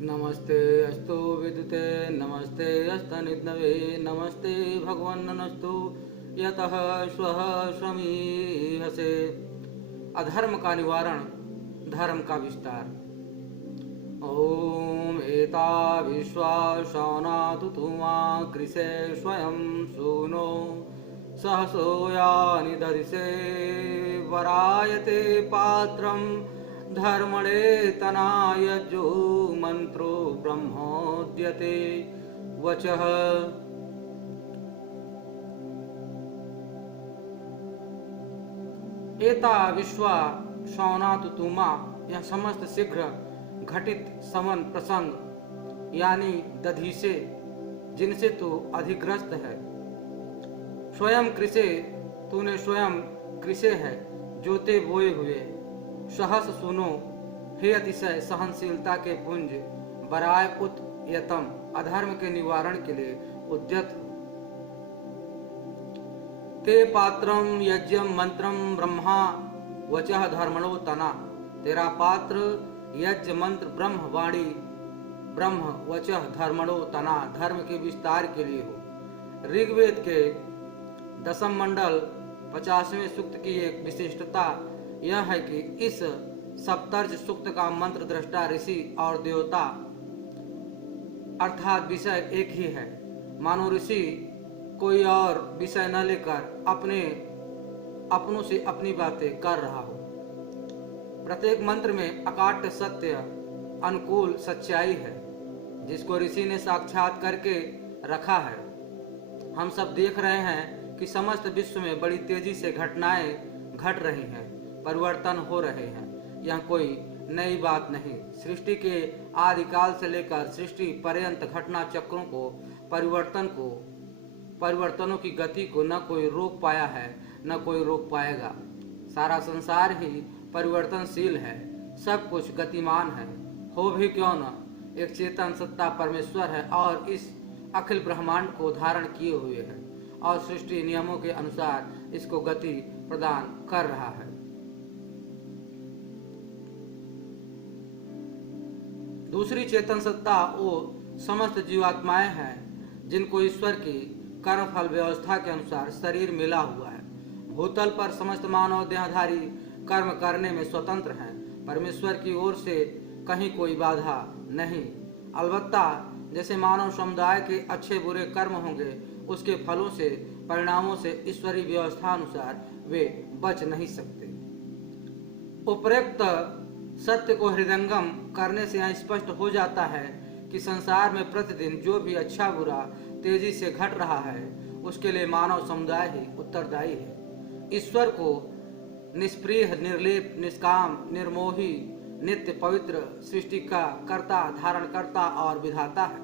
नमस्ते अस्तु विद्युते नमस्ते अस्तनिधवे नमस्ते भगवन्नस्तु यतः स्वः स्वमीहसे। अधर्म का निवारण, धर्म का विस्तार। ओम एता विश्वा शौनातु तुमा कृषे स्वयं सूनो सहसोयानि दधिसे वरायते पात्रं धर्मणे तनायजो मंत्रो ब्रह्मोद्यते वचः। एता विश्वा शौनातु तुमा, यह समस्त शीघ्र घटित समन प्रसंग यानी दधीसे जिनसे तू अधिग्रस्त है। स्वयं कृषे, तूने स्वयं कृषे है, जोते बोए हुए। सहस सुनो, हे अतिशय सहनशीलता के पुंज। बराय उत यतम, अधर्म के निवारण के लिए उद्यत। ते पात्रम यज्ञम मंत्रम ब्रह्मा वचः धर्मणो तना, तेरा पात्र यज्ञ मंत्र ब्रह्म वाणी, ब्रह्म वचः धर्मणो तना, धर्म के विस्तार के लिए हो। ऋग्वेद के दशम मंडल 50वें सूक्त की एक विशिष्टता यह है कि इस सप्तर्ष सूक्त का मंत्र दृष्टा ऋषि और देवता अर्थात विषय एक ही है। मानो ऋषि कोई और विषय न लेकर अपनों से अपनी बातें कर रहा हो। प्रत्येक मंत्र में अकाट्य सत्य, अनुकूल सच्चाई है, जिसको ऋषि ने साक्षात करके रखा है। हम सब देख रहे हैं कि समस्त विश्व में बड़ी तेजी से घटनाएं घट रही हैं, परिवर्तन हो रहे हैं। यह कोई नई बात नहीं। सृष्टि के आदिकाल से लेकर सृष्टि पर्यंत घटना चक्रों को, परिवर्तनों की गति को न कोई रोक पाया है, न कोई रोक पाएगा। सारा संसार ही परिवर्तनशील है, सब कुछ गतिमान है। हो भी क्यों न, एक चेतन सत्ता परमेश्वर है और इस अखिल ब्रह्मांड को धारण किए हुए है और सृष्टि नियमों के अनुसार इसको गति प्रदान कर रहा है। दूसरी चेतन सत्ता वो समस्त जीवात्माएं हैं जिनको ईश्वर की कर्मफल व्यवस्था के अनुसार शरीर मिला हुआ है। भूतल पर समस्त मानव देहधारी कर्म करने में स्वतंत्र हैं। परमेश्वर की ओर से कहीं कोई बाधा नहीं। अलबत्ता जैसे मानव समुदाय के अच्छे बुरे कर्म होंगे, उसके फलों से, परिणामों से ईश्वरीय व्यवस्था अनुसार वे बच नहीं सकते। उपरोक्त सत्य को हृदयंगम करने से यह स्पष्ट हो जाता है कि संसार में प्रतिदिन जो भी अच्छा बुरा तेजी से घट रहा है, उसके लिए मानव समुदाय ही उत्तरदायी है। ईश्वर को निष्प्रिय, निर्लेप, निष्काम, निर्मोही, नित्य पवित्र सृष्टि का कर्ता, धारणकर्ता और विधाता है।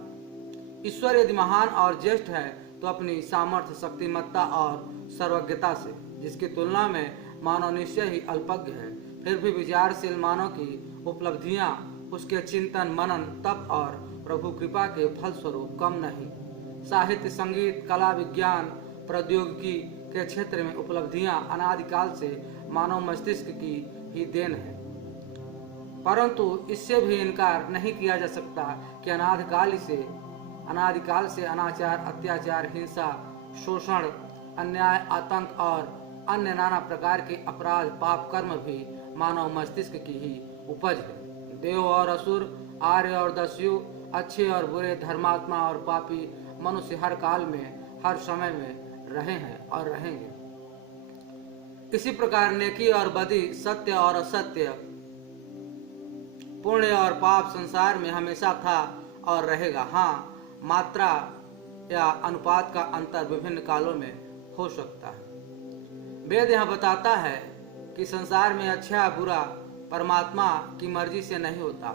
ईश्वर यदि महान और ज्येष्ठ है तो अपनी सामर्थ्य, शक्तिमत्ता और सर्वज्ञता से, जिसकी तुलना में मानव निश्चय ही अल्पज्ञ है, फिर भी विचारशील मानव की उपलब्धियां उसके चिंतन, मनन, तप और प्रभु कृपा के फलस्वरूप कम नहीं। साहित्य, संगीत, कला, विज्ञान, प्रौद्योगिकी के क्षेत्र में उपलब्धियां अनादिकाल से मानव मस्तिष्क की ही देन है। परंतु इससे भी इनकार नहीं किया जा सकता कि अनादिकाल से अनाचार, अत्याचार, हिंसा, शोषण, अन्याय, आतंक और अन्य नाना प्रकार के अपराध, पाप, कर्म भी मानव मस्तिष्क की ही उपज है। देव और असुर, आर्य और दस्यु, अच्छे और बुरे, धर्मात्मा और पापी मनुष्य हर काल में, हर समय में रहे हैं और रहेंगे। इसी प्रकार नेकी और बदी, सत्य और असत्य, पुण्य और पाप संसार में हमेशा था और रहेगा। हाँ, मात्रा या अनुपात का अंतर विभिन्न कालों में हो सकता है। वेद यह बताता है कि संसार में अच्छा बुरा परमात्मा की मर्जी से नहीं होता,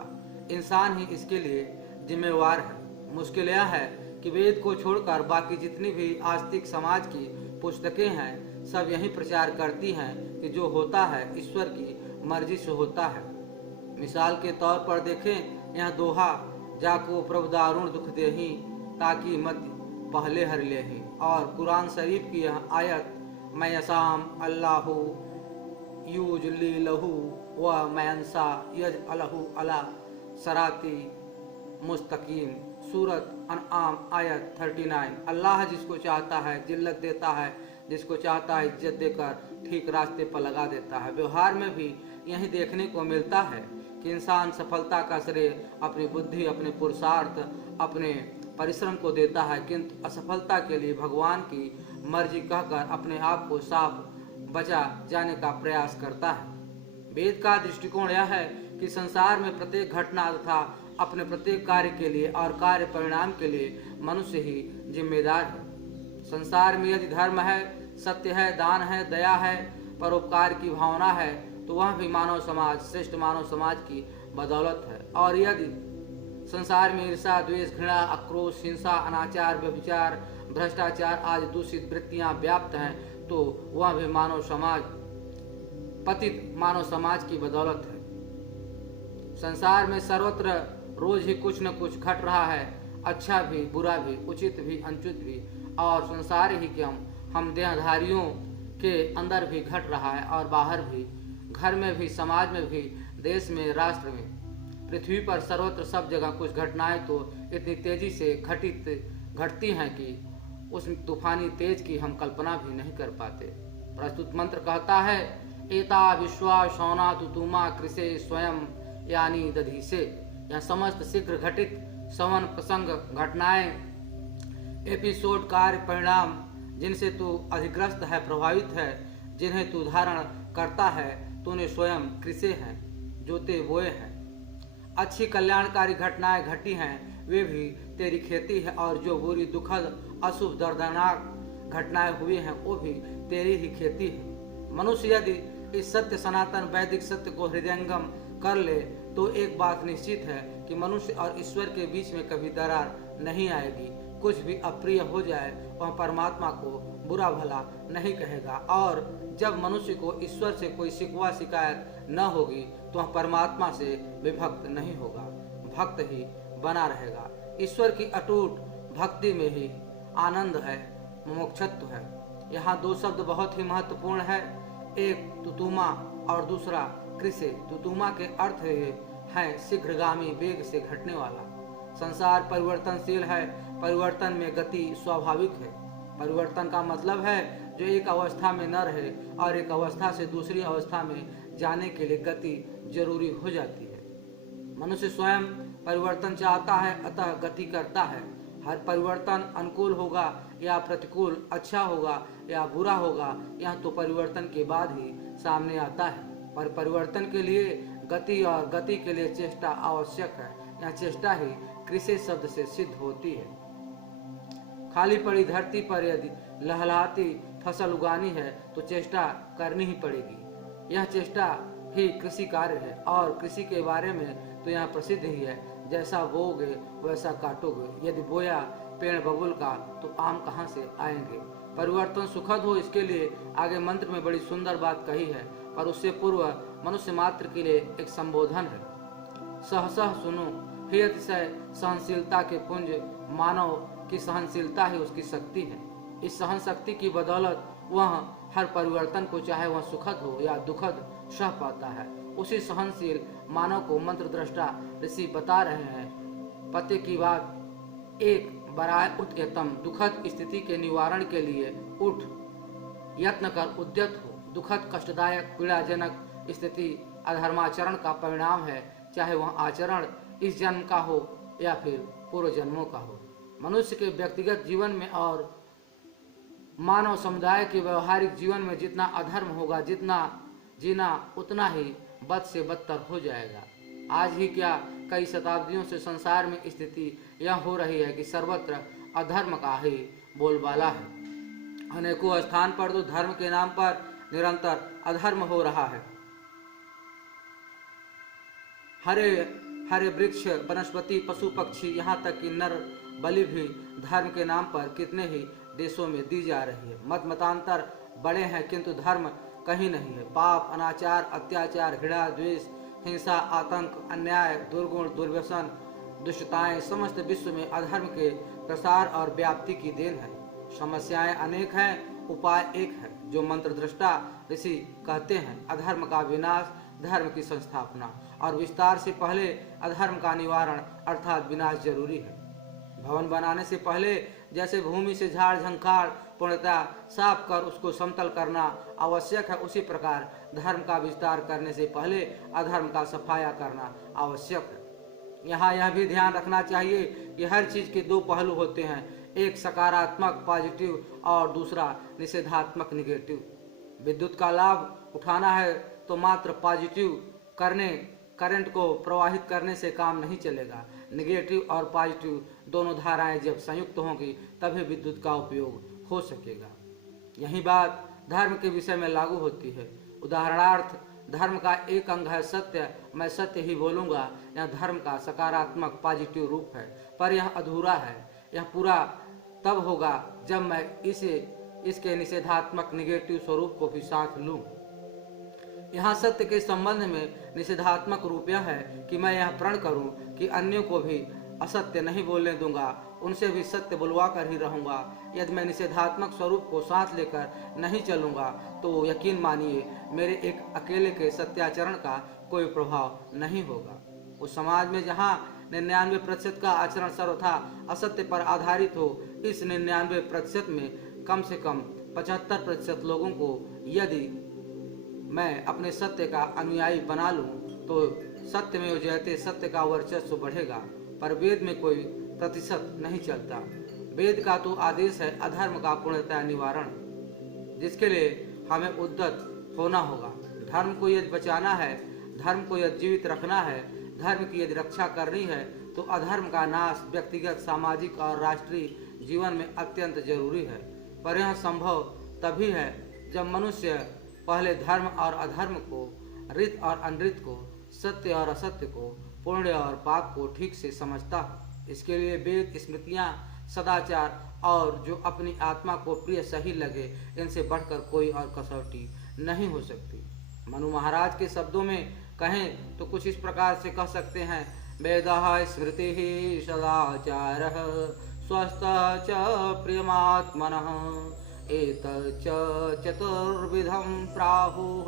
इंसान ही इसके लिए जिम्मेवार है। मुश्किल यह है कि वेद को छोड़कर बाकी जितनी भी आस्तिक समाज की पुस्तकें हैं, सब यही प्रचार करती हैं कि जो होता है ईश्वर की मर्जी से होता है। मिसाल के तौर पर देखें, यह दोहा, जाको प्रभु दारुण दुख देही ताकि मत पहले हर लेही, और कुरान शरीफ की यह आयत, मैं यसाम अल्लाहु यूज ली लहू व मैंसा यज अलहू अला सराती मुस्तकीम। सूरत अनआम आयत 39। अल्लाह जिसको चाहता है जिल्लत देता है, जिसको चाहता है इज्जत देकर ठीक रास्ते पर लगा देता है। व्यवहार में भी यही देखने को मिलता है कि इंसान सफलता का श्रेय अपनी बुद्धि, अपने पुरुषार्थ, अपने परिश्रम को देता है, किंतु असफलता के लिए भगवान की मर्जी कहकर अपने आप को साफ बचा जाने का प्रयास करता है। वेद का दृष्टिकोण यह है कि संसार में प्रत्येक घटना तथा अपने प्रत्येक कार्य के लिए और कार्य परिणाम के लिए मनुष्य ही जिम्मेदार है। संसार में यदि धर्म है, सत्य है, दान है, दया है, परोपकार की भावना है, तो वह भी मानव समाज, श्रेष्ठ मानव समाज की बदौलत है। और यदि संसार में ईर्षा, द्वेष, घृणा, आक्रोश, हिंसा, अनाचार, व्यभिचार, भ्रष्टाचार आदि दूषित वृत्तियां व्याप्त हैं, तो वह भी मानव समाज, पतित मानव समाज की बदौलत है। संसार में सर्वत्र रोज ही कुछ न कुछ घट रहा है, अच्छा भी, बुरा भी, उचित भी, अनुचित भी, और संसार ही क्यों हम देहधारियों के अंदर भी घट रहा है और बाहर भी, घर में भी, समाज में भी, देश में, राष्ट्र में, पृथ्वी पर सर्वत्र सब जगह कुछ घटनाएं तो इतनी तेजी से घटती हैं कि उस तूफानी तेज की हम कल्पना भी नहीं कर पाते। प्रस्तुत मंत्र कहता है, एता विश्वा शौना तुतुमा कृषे स्वयं यानी दधी से। यह समस्त शीघ्र घटित सवन प्रसंग, घटनाएं, एपिसोड, कार्य परिणाम जिनसे तू अधिग्रस्त है, प्रभावित है, जिन्हें तू धारण करता है, तूने स्वयं कृषे हैं, जोते बोए हैं। अच्छी कल्याणकारी घटनाएं घटी हैं, वे भी तेरी खेती है, और जो बुरी, दुखद, अशुभ, दर्दनाक घटनाएं हुई हैं, वो भी तेरी ही खेती है। मनुष्य यदि इस सत्य सनातन वैदिक सत्य को हृदयंगम कर ले तो एक बात निश्चित है कि मनुष्य और ईश्वर के बीच में कभी दरार नहीं आएगी। कुछ भी अप्रिय हो जाए वह परमात्मा को बुरा भला नहीं कहेगा, और जब मनुष्य को ईश्वर से कोई शिकवा शिकायत न होगी तो वह परमात्मा से विभक्त नहीं होगा, भक्त ही बना रहेगा। ईश्वर की अटूट भक्ति में ही आनंद है, मोक्षत्व है। यहाँ दो शब्द बहुत ही महत्वपूर्ण है, एक तुतुमा और दूसरा कृषे। तुतुमा के अर्थ है शीघ्रगामी, वेग से घटने वाला। संसार परिवर्तनशील है, परिवर्तन में गति स्वाभाविक है। परिवर्तन का मतलब है जो एक अवस्था में न रहे और एक अवस्था से दूसरी अवस्था में जाने के लिए गति जरूरी हो जाती है। मनुष्य स्वयं परिवर्तन चाहता है, अतः गति करता है। हर परिवर्तन अनुकूल होगा या प्रतिकूल, अच्छा होगा या बुरा होगा, यह तो परिवर्तन के बाद ही सामने आता है। पर परिवर्तन के लिए गति और गति के लिए चेष्टा आवश्यक है। यह चेष्टा ही कृषि शब्द से सिद्ध होती है। खाली पड़ी धरती पर यदि लहलहाती फसल उगानी है तो चेष्टा करनी ही पड़ेगी। यह चेष्टा ही कृषि कार्य है, और कृषि के बारे में तो यह प्रसिद्ध ही है, जैसा बोओगे वैसा काटोगे। यदि बोया पेड़ बबूल का तो आम कहाँ से आएंगे। परिवर्तन सुखद हो, इसके लिए आगे मंत्र में बड़ी सुंदर बात कही है, पर उससे पूर्व मनुष्य मात्र के लिए एक संबोधन है। सहसह सुनो, हे अतिशय सहनशीलता के पुंज, मानव की सहनशीलता ही उसकी शक्ति है। इस सहन शक्ति की बदौलत वह हर परिवर्तन को, चाहे वह सुखद हो या दुखद, सह पाता है। उसी सहनशील मानव को मंत्र दृष्टा ऋषि बता रहे हैं। पते की बात, एक बराए उत्यतम, दुखद स्थिति के निवारण के लिए उठ, यत्न कर, उद्यत हो। दुखद, कष्टदायक, पीड़ाजनक स्थिति अधर्माचरण का परिणाम है, चाहे वह आचरण इस जन्म का हो या फिर पूर्व जन्मों का हो। मनुष्य के व्यक्तिगत जीवन में और मानव समुदाय के व्यवहारिक जीवन में जितना अधर्म होगा, जितना जीना उतना ही बद से बदतर हो जाएगा। आज ही क्या, कई शताब्दियों से संसार में स्थिति यह हो रही है कि सर्वत्र अधर्म का ही बोलबाला है। अनेकों स्थान पर तो धर्म के नाम पर निरंतर अधर्म हो रहा है। हरे हरे वृक्ष, वनस्पति, पशु पक्षी, यहाँ तक कि नर बलि भी धर्म के नाम पर कितने ही देशों में दी जा रही है। मत मतांतर बड़े हैं किंतु धर्म कहीं नहीं है। पाप, अनाचार, अत्याचार, घृणा, द्वेष, हिंसा, आतंक, अन्याय, दुर्गुण, दुर्व्यसन, दुष्टताएं समस्त विश्व में अधर्म के प्रसार और व्याप्ति की देन है। समस्याएं अनेक हैं, उपाय एक है, जो मंत्र दृष्टा ऋषि कहते हैं। अधर्म का विनाश धर्म की संस्थापना और विस्तार से पहले अधर्म का निवारण अर्थात विनाश जरूरी है। भवन बनाने से पहले जैसे भूमि से झाड़ झंखाड़ पूर्णतः साफ कर उसको समतल करना आवश्यक है, उसी प्रकार धर्म का विस्तार करने से पहले अधर्म का सफाया करना आवश्यक है। यहाँ यह भी ध्यान रखना चाहिए कि हर चीज के दो पहलू होते हैं, एक सकारात्मक पॉजिटिव और दूसरा निषेधात्मक निगेटिव। विद्युत का लाभ उठाना है तो मात्र पॉजिटिव करंट को प्रवाहित करने से काम नहीं चलेगा। निगेटिव और पॉजिटिव दोनों धाराएं जब संयुक्त होंगी तभी विद्युत का उपयोग हो सकेगा। यही बात धर्म के विषय में लागू होती है। उदाहरणार्थ, धर्म का एक अंग है सत्य, मैं सत्य ही बोलूँगा। यह धर्म का सकारात्मक पॉजिटिव रूप है, पर यह अधूरा है। यह पूरा तब होगा जब मैं इसके निषेधात्मक निगेटिव स्वरूप को भी साथ लूँ। यहाँ सत्य के संबंध में निषेधात्मक रूप यह है कि मैं यह प्रण करूं कि अन्यों को भी असत्य नहीं बोलने दूंगा, उनसे भी सत्य बुलवा कर ही रहूंगा। यदि मैं निषेधात्मक स्वरूप को साथ लेकर नहीं चलूंगा तो यकीन मानिए मेरे एक अकेले के सत्याचरण का कोई प्रभाव नहीं होगा। उस समाज में जहाँ 99% का आचरण सर्वथा असत्य पर आधारित हो, इस 99% में कम से कम 75% लोगों को यदि मैं अपने सत्य का अनुयायी बना लूं तो सत्य में जयते सत्य का वर्चस्व बढ़ेगा। पर वेद में कोई प्रतिशत नहीं चलता। वेद का तो आदेश है अधर्म का पूर्णतः निवारण, जिसके लिए हमें उद्यत होना होगा। धर्म को यदि बचाना है, धर्म को यदि जीवित रखना है, धर्म की यदि रक्षा करनी है तो अधर्म का नाश व्यक्तिगत, सामाजिक और राष्ट्रीय जीवन में अत्यंत जरूरी है। पर यह संभव तभी है जब मनुष्य पहले धर्म और अधर्म को, ऋत और अनृत को, सत्य और असत्य को, पुण्य और पाप को ठीक से समझता हो। इसके लिए वेद, स्मृतियाँ, सदाचार और जो अपनी आत्मा को प्रिय सही लगे, इनसे बढ़कर कोई और कसौटी नहीं हो सकती। मनु महाराज के शब्दों में कहें तो कुछ इस प्रकार से कह सकते हैं, वेदः स्मृतिः सदाचारः स्वस्थः च प्रियमात्मनः एतच्च चतुर्विधं प्राहुः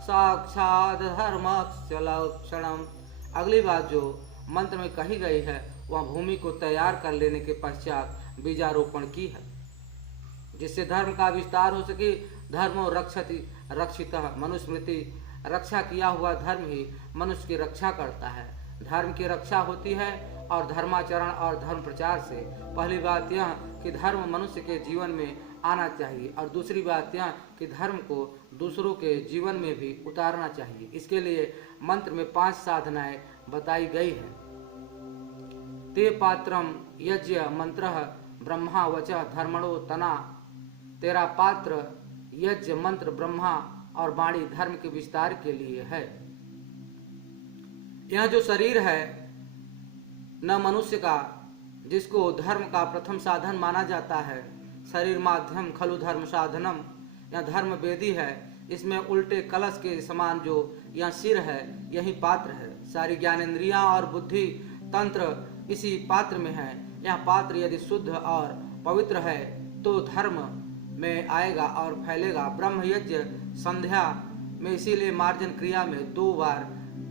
साक्षात् धर्मस्य लक्षणम्। अगली बात जो मंत्र में कही गई है वह भूमि को तैयार कर लेने के पश्चात बीजारोपण की है, जिससे धर्म का विस्तार हो सके। धर्मो रक्षति रक्षितः, मनुस्मृति रक्षा किया हुआ धर्म ही मनुष्य की रक्षा करता है। धर्म की रक्षा होती है और धर्माचरण और धर्म प्रचार से। पहली बात यह कि धर्म मनुष्य के जीवन में आना चाहिए और दूसरी बात यह कि धर्म को दूसरों के जीवन में भी उतारना चाहिए। इसके लिए मंत्र में 5 साधनाएं बताई गई हैं। ते पात्रम यज्ञ मंत्र ब्रह्मा वच धर्मणो तना। तेरा पात्र यज्ञ मंत्र ब्रह्मा और वाणी धर्म के विस्तार के लिए है। यह जो शरीर है न मनुष्य का, जिसको धर्म का प्रथम साधन माना जाता है, शरीर माध्यम खलु धर्म साधनम, यह धर्म वेदी है। इसमें उल्टे कलश के समान जो यह सिर है यही पात्र है। सारी ज्ञानेंद्रियां और बुद्धि तंत्र इसी पात्र में है। यह पात्र यदि शुद्ध और पवित्र है तो धर्म में आएगा और फैलेगा। ब्रह्म यज्ञ संध्या में इसीलिए मार्जन क्रिया में 2 बार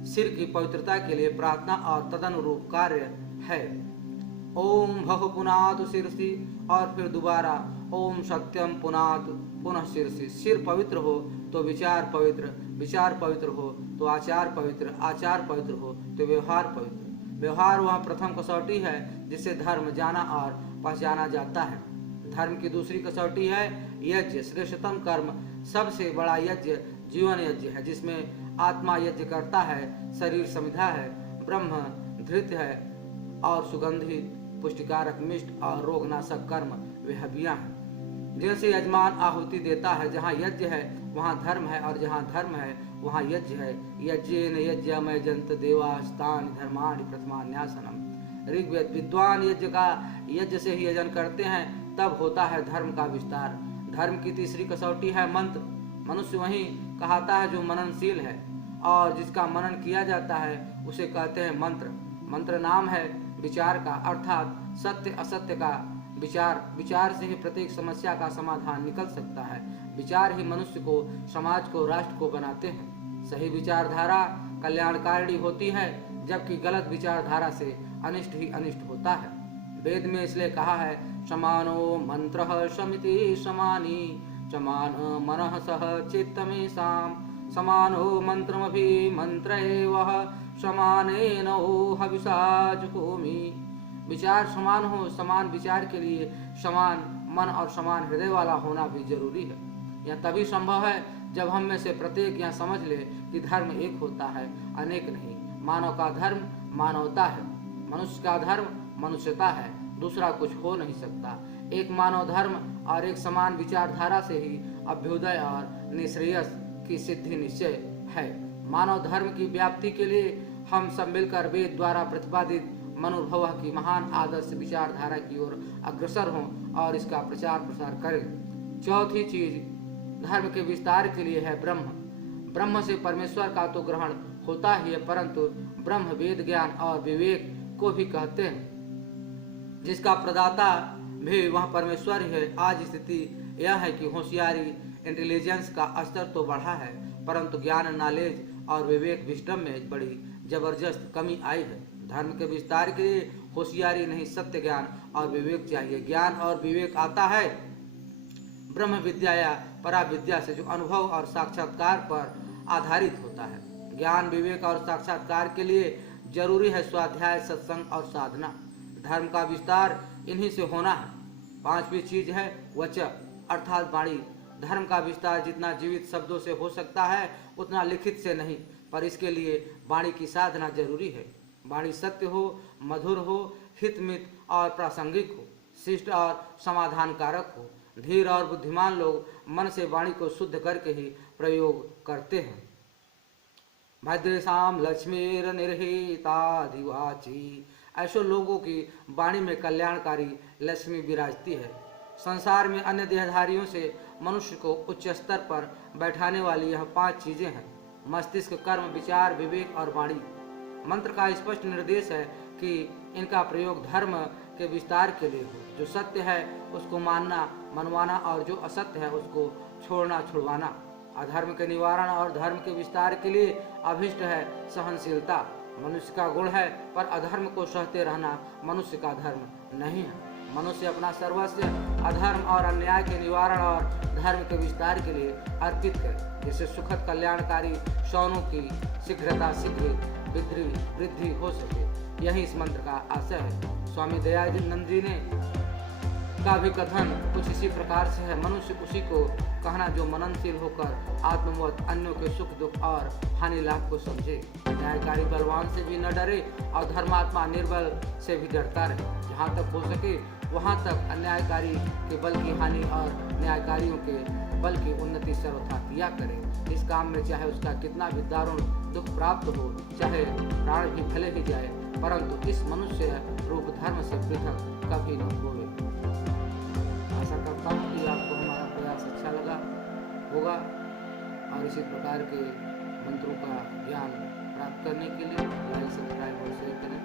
सिर की पवित्रता के लिए प्रार्थना और तदनुरूप कार्य है। ओम भव पुनातु शिरसी और फिर दोबारा ओम सत्यम पुनातु पुनः शिरसी। सिर पवित्र हो तो विचार पवित्र, विचार पवित्र हो तो आचार पवित्र, आचार पवित्र हो तो व्यवहार पवित्र। व्यवहार वह प्रथम कसौटी है जिससे धर्म जाना और पहचाना जाता है। धर्म की दूसरी कसौटी है यज्ञ। श्रेष्ठतम कर्म, सबसे बड़ा यज्ञ जीवन यज्ञ है, जिसमें आत्मा यज्ञ करता है, शरीर समिधा है, ब्रह्म धृत है और सुगंधित पुष्टिकारक मिष्ट और रोगनाशक कर्म वे हबियां हैं। जैसे यजमान आहुति देता है, जहाँ यज्ञ है वहाँ धर्म है और जहाँ धर्म है वहाँ यज्ञ है। यज्ञेन यज्ञमय जंत देवास्तानि धर्माणि प्रथमान्यासनम। ऋग्वेद विद्वान यज्ञ से ही यजन करते हैं, तब होता है धर्म का विस्तार। धर्म की तीसरी कसौटी है मंत्र। मनुष्य वही कहता है जो मननशील है और जिसका मनन किया जाता है उसे कहते हैं मंत्र। मंत्र नाम है विचार का, अर्थात सत्य असत्य का विचार। विचार से ही प्रत्येक समस्या का समाधान निकल सकता है। विचार ही मनुष्य को, समाज को, राष्ट्र को बनाते हैं। सही विचारधारा कल्याणकारिणी होती है, जबकि गलत विचारधारा से अनिष्ट ही अनिष्ट होता है। वेद में इसलिए कहा है, समानो मंत्रः समिति समानी समान मनः सह चित्तमेषां समानो मंत्रमभि मंत्र एवः समानेनो हविषा जुहोमि। विचार समान हो, समान विचार के लिए समान मन और समान हृदय वाला होना भी जरूरी है। यह तभी संभव है जब हम में से प्रत्येक यह समझ ले कि धर्म एक होता है, अनेक नहीं। मानव का धर्म मानवता है, मनुष्य का धर्म मनुष्यता है, दूसरा कुछ हो नहीं सकता। एक मानव धर्म और एक समान विचारधारा से ही अभ्युदय और निश्रेयस की सिद्धि निश्चय है। मानव धर्म की व्याप्ति के लिए हम सब मिलकर वेद द्वारा प्रतिपादित मनुभव की महान आदर्श विचारधारा की ओर अग्रसर हों और इसका प्रचार प्रसार करें। चौथी चीज धर्म के विस्तार के लिए है ब्रह्म। ब्रह्म से परमेश्वर का तो ग्रहण होता ही है, परंतु ब्रह्म वेद ज्ञान और विवेक को भी कहते हैं, जिसका प्रदाता भी वह परमेश्वर ही है। आज स्थिति यह है कि होशियारी इंटेलिजेंस का स्तर तो बढ़ा है, परंतु ज्ञान नॉलेज और विवेक विस्डम में बड़ी जबरदस्त कमी आई है। धर्म के विस्तार के लिए होशियारी नहीं, सत्य ज्ञान और विवेक चाहिए। ज्ञान और विवेक आता है ब्रह्म विद्या या परा विद्या से, जो अनुभव और साक्षात्कार पर आधारित होता है। ज्ञान विवेक और साक्षात्कार के लिए जरूरी है स्वाध्याय, सत्संग और साधना। धर्म का विस्तार इन्हीं से होना है। पांचवी चीज है वच अर्थात वाणी। धर्म का विस्तार जितना जीवित शब्दों से हो सकता है उतना लिखित से नहीं, पर इसके लिए वाणी की साधना जरूरी है। वाणी सत्य हो, मधुर हो, हितमित और प्रासंगिक हो, शिष्ट और समाधानकारक हो। धीर और बुद्धिमान लोग मन से वाणी को शुद्ध करके ही प्रयोग करते हैं। भद्रेशाम लक्ष्मीर निर्हिताधिवाची। ऐसे लोगों की वाणी में कल्याणकारी लक्ष्मी विराजती है। संसार में अन्य देहधारियों से मनुष्य को उच्च स्तर पर बैठाने वाली यह पांच चीजें हैं: मस्तिष्क, कर्म, विचार, विवेक और वाणी। मंत्र का स्पष्ट निर्देश है कि इनका प्रयोग धर्म के विस्तार के लिए हो। जो सत्य है उसको मानना, मनवाना और जो असत्य है उसको छोड़ना, छुड़वाना। अधर्म के निवारण और धर्म के विस्तार के लिए अभिष्ट है सहनशीलता। मनुष्य का गुण है, पर अधर्म को सहते रहना मनुष्य का धर्म नहीं है। मनुष्य अपना सर्वस्व अधर्म और अन्याय के निवारण और धर्म के विस्तार के लिए अर्पित करे, जिससे सुखद कल्याणकारी सौनों की शीघ्रता शीघ्र वृद्धि हो सके। यही इस मंत्र का आशय है। स्वामी दयानंद जी ने का भी कथन कुछ इसी प्रकार से है। मनुष्य उसी को कहना जो मननशील होकर आत्मवत अन्यों के सुख दुख और हानि लाभ को समझे। न्यायकारी बलवान से भी न डरे और धर्मात्मा निर्बल से भी डरता रहे। जहाँ तक हो सके वहाँ तक अन्यायकारी के बल की हानि और न्यायकारियों के बल की उन्नति सर्वथा किया करे। इस काम में चाहे उसका कितना भी दारुण दुख प्राप्त हो, चाहे प्राण भी भले ही जाए, परंतु इस मनुष्य रूप धर्म से पृथक कभी न होवे। आशा करता हूँ कि आपको हमारा प्रयास अच्छा लगा होगा और इसी प्रकार के मंत्रों का ज्ञान प्राप्त करने के लिए लाइक, सब्सक्राइब और शेयर करें।